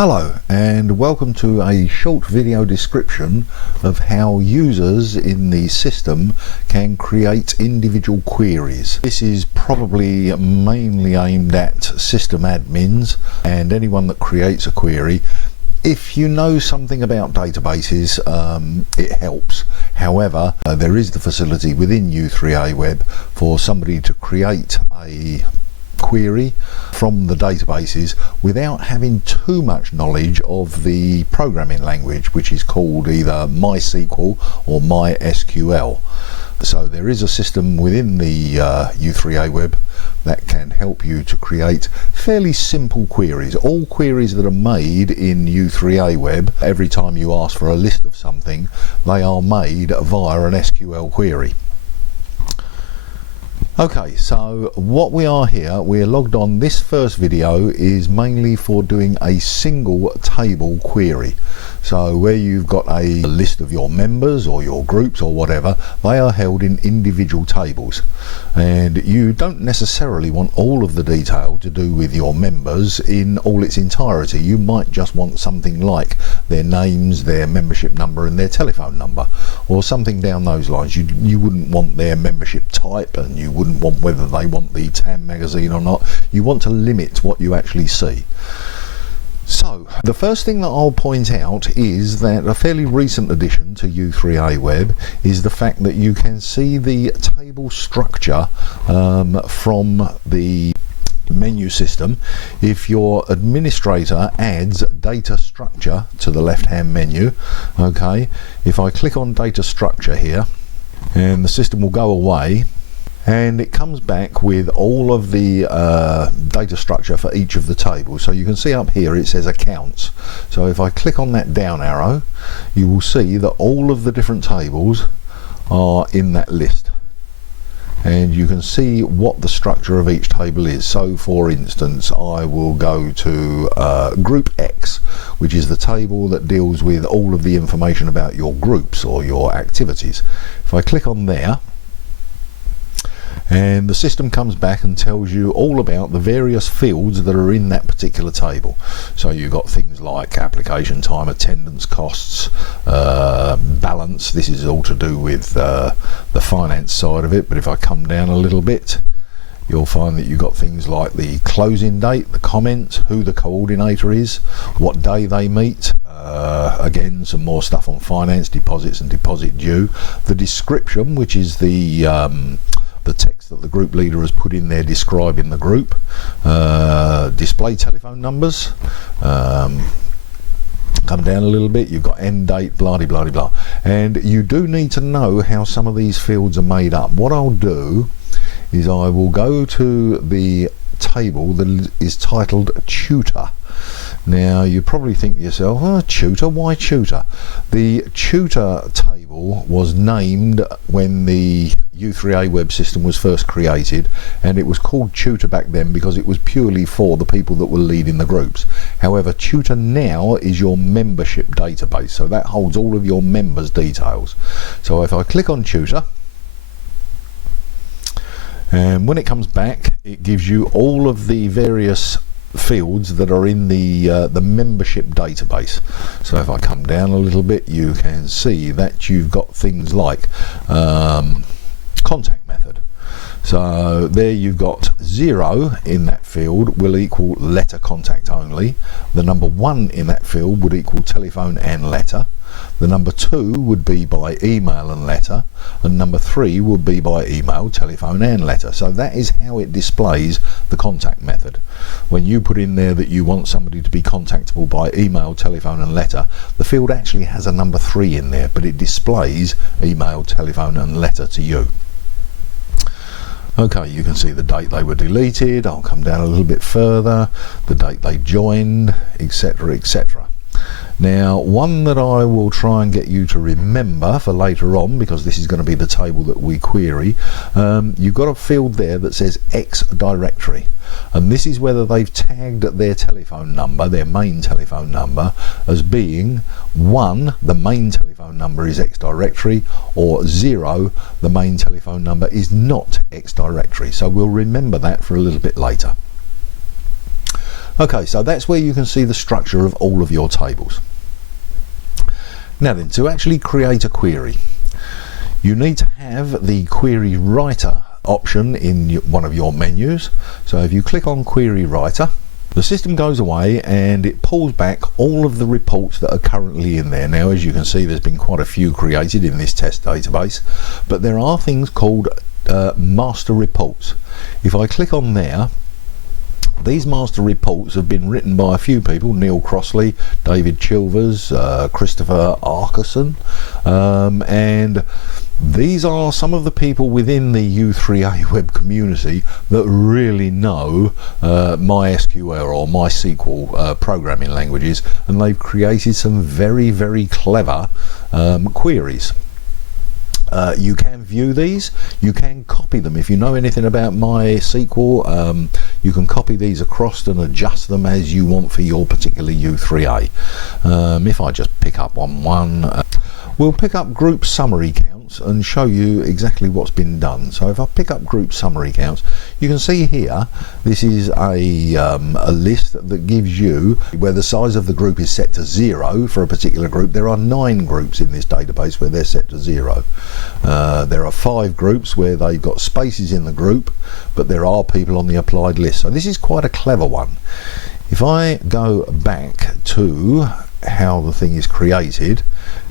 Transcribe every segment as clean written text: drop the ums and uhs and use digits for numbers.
Hello and welcome to a short video description of how users in the system can create individual queries. This is probably mainly aimed at system admins and anyone that creates a query. If you know something about databases, it helps. However, there is the facility within U3A-Web for somebody to create a query from the databases without having too much knowledge of the programming language, which is called either MySQL or MySQL. So there is a system within the U3A-Web that can help you to create fairly simple queries. All queries that are made in U3A-Web, every time you ask for a list of something, they are made via an SQL query. Okay, so what we are here, we're logged on. This first video is mainly for doing a single table query. So where you've got a list of your members or your groups or whatever, they are held in individual tables. And you don't necessarily want all of the detail to do with your members in all its entirety. You might just want something like their names, their membership number and their telephone number, or something down those lines. You wouldn't want their membership type, and you wouldn't want whether they want the TAM magazine or not. You want to limit what you actually see. So the first thing that I'll point out is that a fairly recent addition to U3A-Web is the fact that you can see the table structure from the menu system. If your administrator adds data structure to the left hand menu, okay, if I click on data structure here, and the system will go away, and it comes back with all of the data structure for each of the tables. So you can see up here it says accounts. So if I click on that down arrow, you will see that all of the different tables are in that list, and you can see what the structure of each table is. So for instance, I will go to group X, which is the table that deals with all of the information about your groups or your activities. If I click on there, and the system comes back and tells you all about the various fields that are in that particular table. So you've got things like application time, attendance costs, balance. This is all to do with the finance side of it, but if I come down a little bit, you'll find that you've got things like the closing date, the comments, who the coordinator is, what day they meet. Again, some more stuff on finance, deposits and deposit due. The description, which is the text that the group leader has put in there describing the group. Display telephone numbers. Come down a little bit, you've got end date, blah de blah de blah. And you do need to know how some of these fields are made up. What I'll do is I will go to the table that is titled tutor. Now you probably think to yourself, oh, tutor, why tutor? The tutor table was named when the U3A-Web system was first created, and it was called tutor back then because it was purely for the people that were leading the groups. However, tutor now is your membership database, so that holds all of your members' details. So if I click on tutor, and when it comes back, it gives you all of the various fields that are in the membership database. So if I come down a little bit, you can see that you've got things like contact method. So there you've got 0 in that field will equal letter contact only. The number 1 in that field would equal telephone and letter. The number 2 would be by email and letter, and number 3 would be by email, telephone and letter. So that is how it displays the contact method. When you put in there that you want somebody to be contactable by email, telephone and letter, the field actually has a number 3 in there, but it displays email, telephone and letter to you. Okay, you can see the date they were deleted. I'll come down a little bit further, the date they joined, etc, etc. Now, one that I will try and get you to remember for later on, because this is going to be the table that we query, you've got a field there that says X directory, and this is whether they've tagged their telephone number, their main telephone number, as being 1, the main telephone number is X directory, or 0, the main telephone number is not X directory. So we'll remember that for a little bit later. Okay, so that's where you can see the structure of all of your tables. Now then, to actually create a query, you need to have the query writer option in one of your menus. So if you click on query writer, the system goes away and it pulls back all of the reports that are currently in there. Now, as you can see, there's been quite a few created in this test database, but there are things called master reports. If I click on there, these master reports have been written by a few people: Neil Crossley, David Chilvers, Christopher Arkeson, and these are some of the people within the U3A web community that really know MySQL or MySQL programming languages, and they've created some very, very clever queries. You can view these, you can copy them. If you know anything about MySQL, you can copy these across and adjust them as you want for your particular U3A. If I just pick up on one, we'll pick up group summary counts and show you exactly what's been done. So if I pick up group summary counts, you can see here this is a list that gives you where the size of the group is set to 0 for a particular group. There are 9 groups in this database where they're set to 0. There are 5 groups where they've got spaces in the group, but there are people on the applied list. So this is quite a clever one. If I go back to how the thing is created,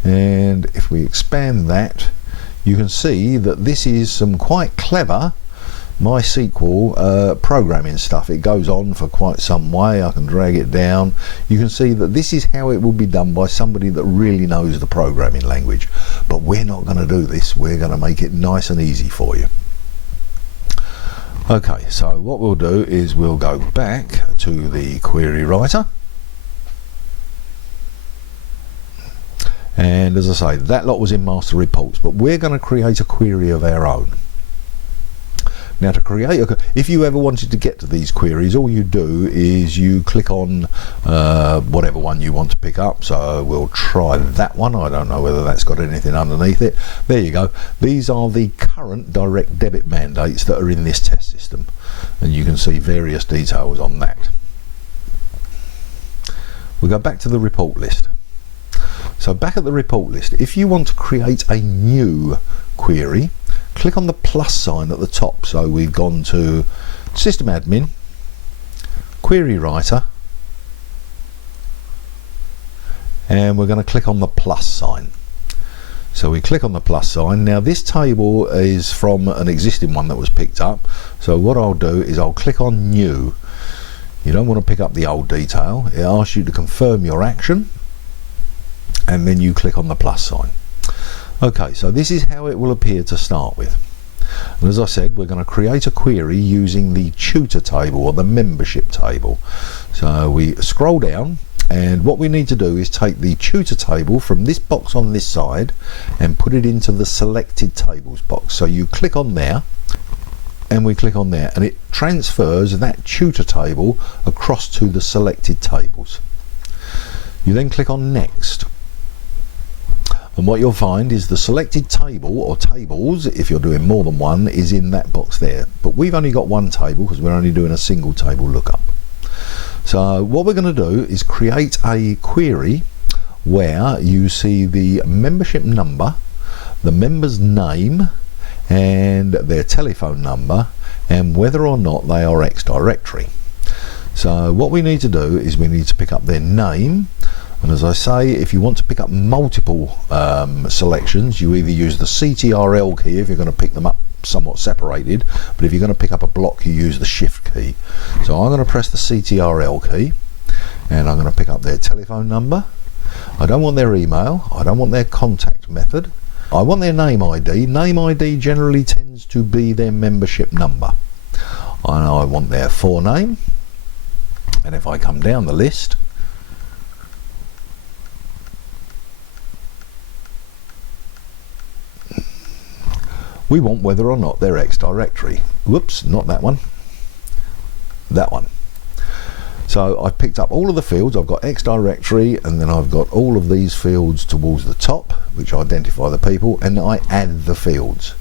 and if we expand that, you can see that this is some quite clever MySQL programming stuff. It goes on for quite some way. I can drag it down. You can see that this is how it will be done by somebody that really knows the programming language. But we're not going to do this. We're going to make it nice and easy for you. Okay, so what we'll do is we'll go back to the query writer. And as I say, that lot was in master reports, but we're going to create a query of our own. Now, to create if you ever wanted to get to these queries, all you do is you click on whatever one you want to pick up. So we'll try that one. I don't know whether that's got anything underneath it. There you go. These are the current direct debit mandates that are in this test system, and you can see various details on that. We'll go back to the report list. So back at the report list, if you want to create a new query, click on the plus sign at the top. So we've gone to System Admin, Query Writer, and we're going to click on the plus sign. So we click on the plus sign. Now this table is from an existing one that was picked up. So what I'll do is I'll click on New. You don't want to pick up the old detail. It asks you to confirm your action, and then you click on the plus sign. Okay, so this is how it will appear to start with. And as I said, we're going to create a query using the tutor table or the membership table. So we scroll down, and what we need to do is take the tutor table from this box on this side and put it into the selected tables box. So you click on there, and we click on there, and it transfers that tutor table across to the selected tables. You then click on Next. And what you'll find is the selected table or tables, if you're doing more than one, is in that box there. But we've only got one table because we're only doing a single table lookup. So what we're going to do is create a query where you see the membership number, the member's name, and their telephone number, and whether or not they are X directory. So what we need to do is we need to pick up their name. And as I say, if you want to pick up multiple selections, you either use the CTRL key if you're going to pick them up somewhat separated, but if you're going to pick up a block, you use the Shift key. So I'm going to press the CTRL key, and I'm going to pick up their telephone number. I don't want their email. I don't want their contact method. I want their name ID. Name ID generally tends to be their membership number. And I want their forename. And if I come down the list, we want whether or not they're X directory. Whoops, not that one. That one. So I've picked up all of the fields. I've got X directory, and then I've got all of these fields towards the top, which identify the people, and I add the fields.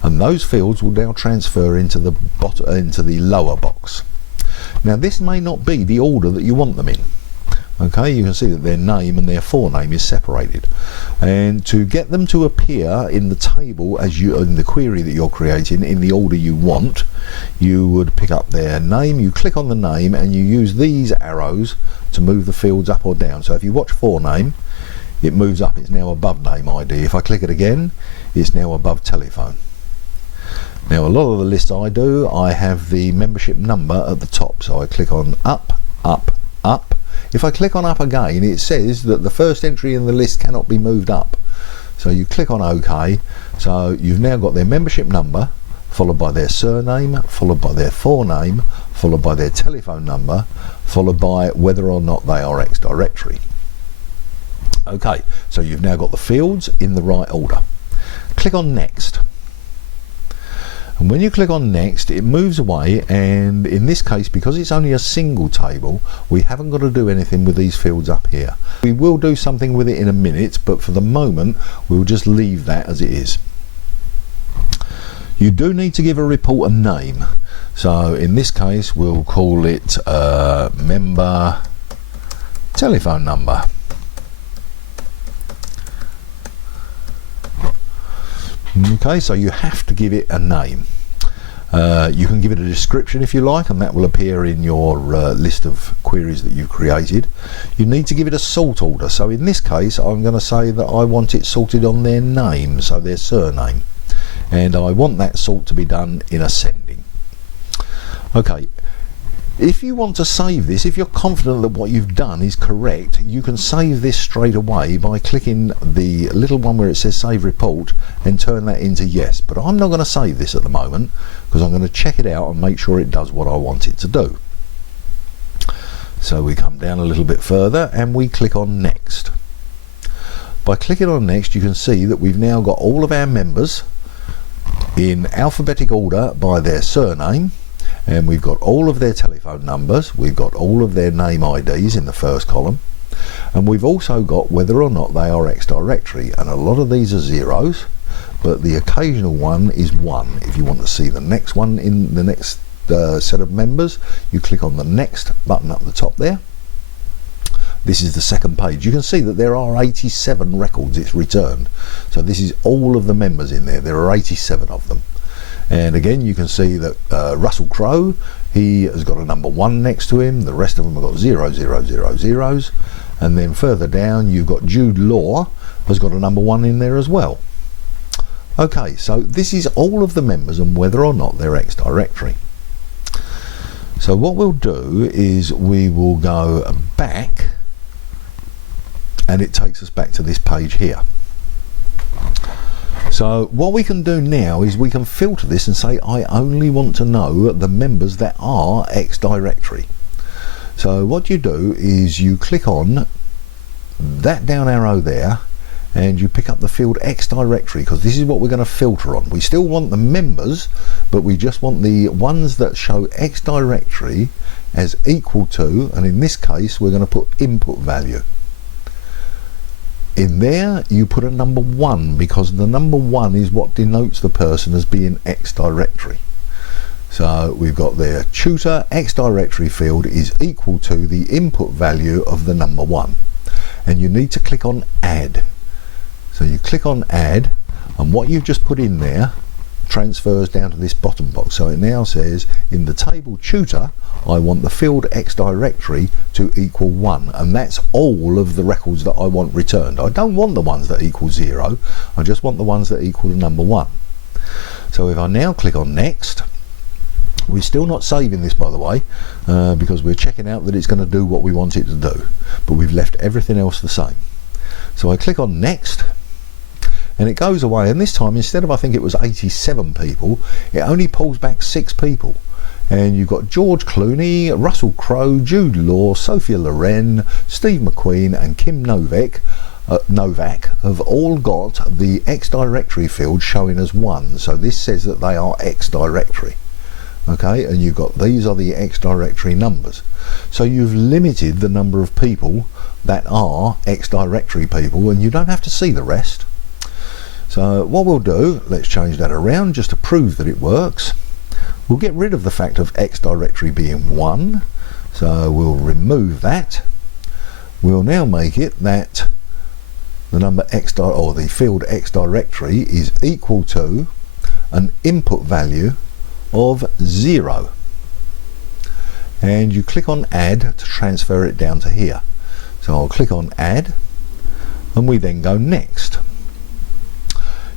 And those fields will now transfer into the lower box. Now this may not be the order that you want them in. Okay, you can see that their name and their forename is separated, and to get them to appear in the table as you in the query that you're creating in the order you want, you would pick up their name, you click on the name, and you use these arrows to move the fields up or down. So if you watch forename, it moves up, it's now above name ID. If I click it again, it's now above telephone. Now a lot of the lists I do, I have the membership number at the top, so I click on up, up, up. If I click on up again, it says that the first entry in the list cannot be moved up. So you click on OK. So you've now got their membership number, followed by their surname, followed by their forename, followed by their telephone number, followed by whether or not they are X directory. Okay, so you've now got the fields in the right order. Click on Next. And when you click on Next, it moves away, and in this case, because it's only a single table, we haven't got to do anything with these fields up here. We will do something with it in a minute, but for the moment we'll just leave that as it is. You do need to give a report a name, so in this case we'll call it member telephone number. Okay, so you have to give it a name. You can give it a description if you like, and that will appear in your list of queries that you've created. You need to give it a sort order, so in this case I'm going to say that I want it sorted on their name, so their surname, and I want that sort to be done in ascending. Okay, if you want to save this, if you're confident that what you've done is correct, you can save this straight away by clicking the little one where it says save report and turn that into yes. But I'm not going to save this at the moment because I'm going to check it out and make sure it does what I want it to do. So we come down a little bit further and we click on Next. By clicking on Next, you can see that we've now got all of our members in alphabetic order by their surname, and we've got all of their telephone numbers, we've got all of their name IDs in the first column, and we've also got whether or not they are X directory, and a lot of these are zeros, but the occasional one is 1. If you want to see the next one in the next set of members, you click on the Next button up the top there. This is the second page. You can see that there are 87 records it's returned, so this is all of the members in there. There are 87 of them. And again, you can see that Russell Crowe, he has got a number 1 next to him. The rest of them have got 0, 0, 0, zeros. And then further down, you've got Jude Law has got a number 1 in there as well. Okay, so this is all of the members and whether or not they're X directory. So what we'll do is we will go back, and it takes us back to this page here. So what we can do now is we can filter this and say I only want to know the members that are X directory. So what you do is you click on that down arrow there and you pick up the field X directory, because this is what we're going to filter on. We still want the members, but we just want the ones that show X directory as equal to, and in this case we're going to put input value. In there you put a number 1 because the number 1 is what denotes the person as being X directory. So we've got their tutor X directory field is equal to the input value of the number 1, and you need to click on Add. So you click on Add, and what you've just put in there transfers down to this bottom box. So it now says in the table tutor I want the field X directory to equal 1, and that's all of the records that I want returned. I don't want the ones that equal 0, I just want the ones that equal the number 1. So if I now click on Next, we're still not saving this, by the way, because we're checking out that it's going to do what we want it to do, but we've left everything else the same. So I click on Next, and it goes away, and this time instead of, I think it was 87 people, it only pulls back 6 people. And you've got George Clooney, Russell Crowe, Jude Law, Sophia Loren, Steve McQueen and Kim Novak have all got the X directory field showing as 1. So this says that they are X directory. Okay, and you've got, these are the X directory numbers. So you've limited the number of people that are X directory people, and you don't have to see the rest. So what we'll do, let's change that around just to prove that it works. We'll get rid of the fact of X directory being 1, so we'll remove that. We'll now make it that the number X or the field X directory is equal to an input value of 0. And you click on add to transfer it down to here. So I'll click on add, and we then go next.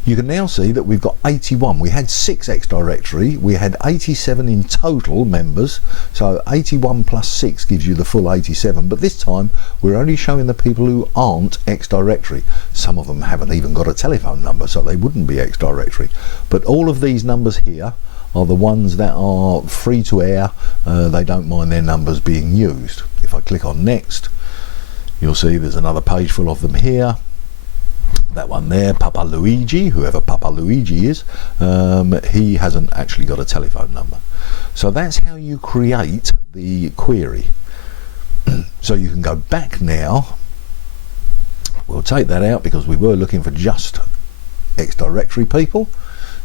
You can now see that we've got 81. We had 6 X directory, we had 87 in total members, so 81 plus 6 gives you the full 87, but this time we're only showing the people who aren't X directory. Some of them haven't even got a telephone number, so they wouldn't be X directory. But all of these numbers here are the ones that are free to air. They don't mind their numbers being used. If I click on next, you'll see there's another page full of them here. That one there, Papa Luigi, whoever Papa Luigi is, he hasn't actually got a telephone number. So that's how you create the query. So you can go back now. We'll take that out because we were looking for just X directory people.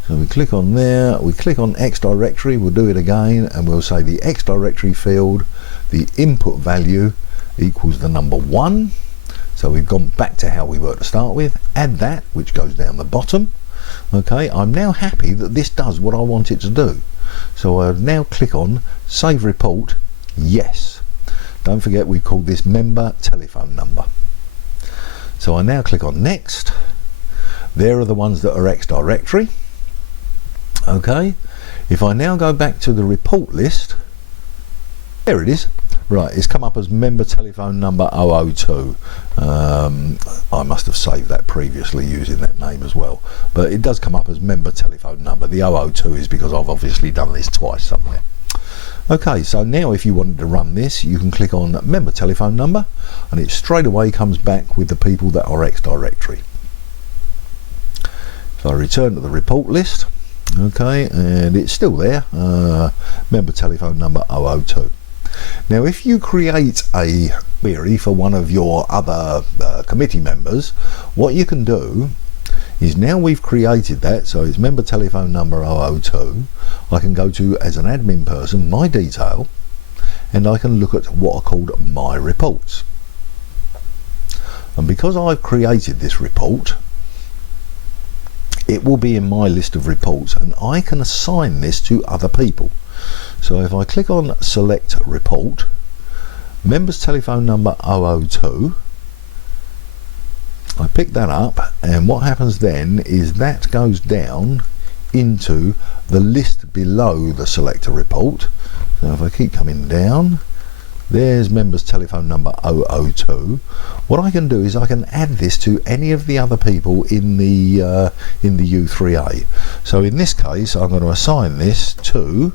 So we click on there, we click on X directory, we'll do it again, and we'll say the X directory field, the input value equals the number 1. So we've gone back to how we were to start with. Add that, which goes down the bottom. Okay, I'm now happy that this does what I want it to do. So I'll now click on Save Report, yes. Don't forget we called this member telephone number. So I now click on Next. There are the ones that are X directory. Okay, if I now go back to the report list, there it is. Right, it's come up as member telephone number 002. I must have saved that previously using that name as well, but it does come up as member telephone number. The 002 is because I've obviously done this twice somewhere. Okay, so now if you wanted to run this, you can click on member telephone number, and it straight away comes back with the people that are X directory. So I return to the report list, okay, and it's still there, member telephone number 002. Now if you create a query for one of your other committee members, what you can do is, now we've created that, so it's member telephone number 002, I can go to, as an admin person, my detail, and I can look at what are called my reports. And because I've created this report, it will be in my list of reports, and I can assign this to other people. So if I click on select report, members telephone number 002, I pick that up, and what happens then is that goes down into the list below the selector report. So if I keep coming down, there's members telephone number 002. What I can do is I can add this to any of the other people in the U3A. So in this case I'm going to assign this to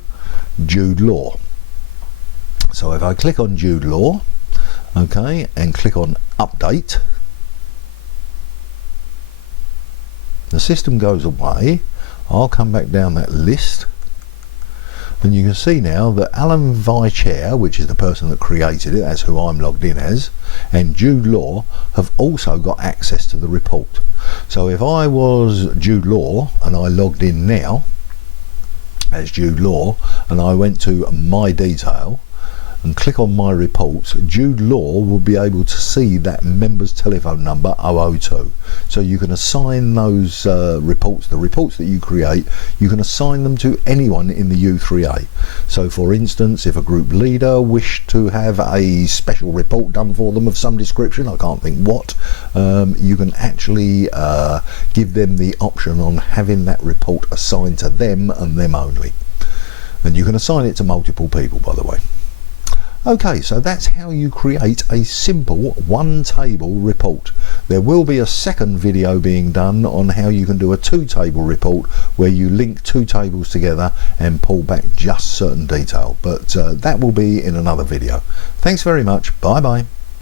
Jude Law. So if I click on Jude Law, okay, and click on update, the system goes away. I'll come back down that list, and you can see now that Alan Vichair, which is the person that created it, that's who I'm logged in as, and Jude Law have also got access to the report. So if I was Jude Law and I logged in now as Jude Law, and I went to my detail and click on my reports, Jude Law will be able to see that member's telephone number 002. So you can assign those reports, the reports that you create, you can assign them to anyone in the U3A. So for instance, if a group leader wished to have a special report done for them of some description, I can't think what, you can actually give them the option on having that report assigned to them and them only. And you can assign it to multiple people, by the way. Okay, so that's how you create a simple one table report. There will be a second video being done on how you can do a 2-table report where you link 2 tables together and pull back just certain detail, but that will be in another video. Thanks very much. Bye bye.